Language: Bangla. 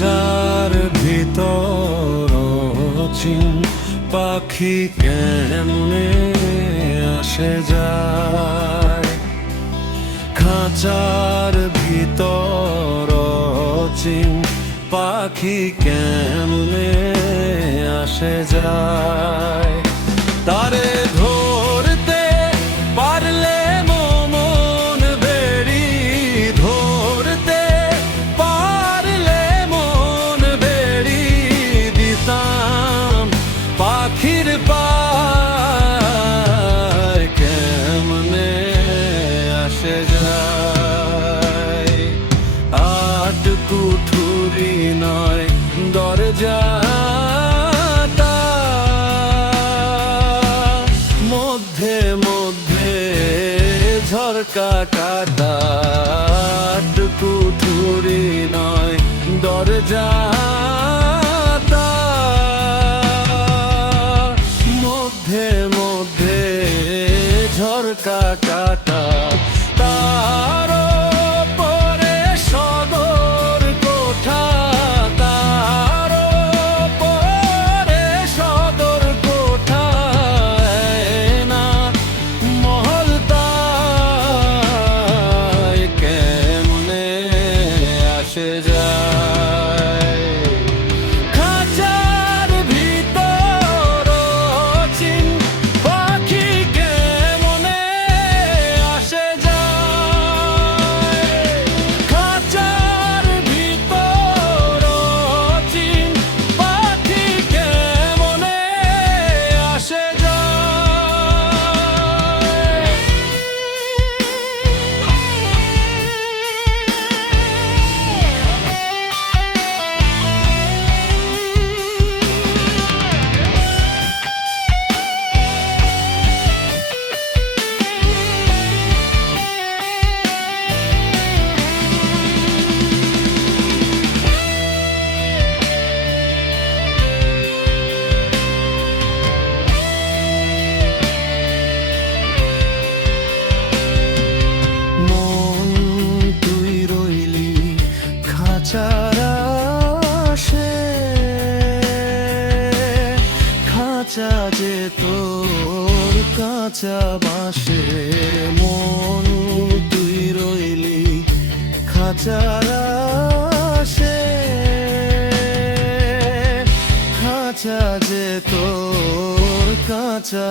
খাঁচার ভিতর চিন পাখি কেমনে আসে যায়। খাঁচার ভিতর চিন পাখি কেমনে আসে যায়। তারে ধরতে পারলে মন বেড়ি, ধরতে পারলে মন বেড়ি দিতাম পাখির পায় কেমনে আসে যায়। আট কুঠুরি নয় দরজা মধ্যে মধ্যে ঝরকা কাটা, কুঠুরি নয় দরজা মধ্যে মধ্যে ঝরকা কাটা। তার পরে সদর কোঠা, তার পরে সদর কোঠা না মহলতায় কেমনে আসে যায়। খাঁচার ভিতর চিন পাখি কেমনে আসে যায়। খাঁচার ভিতর চিন পাখি কেমনে আসে যায়। খাঁচারা সে খাঁচা যে তোর কাঁচা বাসে, মন তুই রইলি খাঁচারা সে খাঁচা যে তোর কাঁচা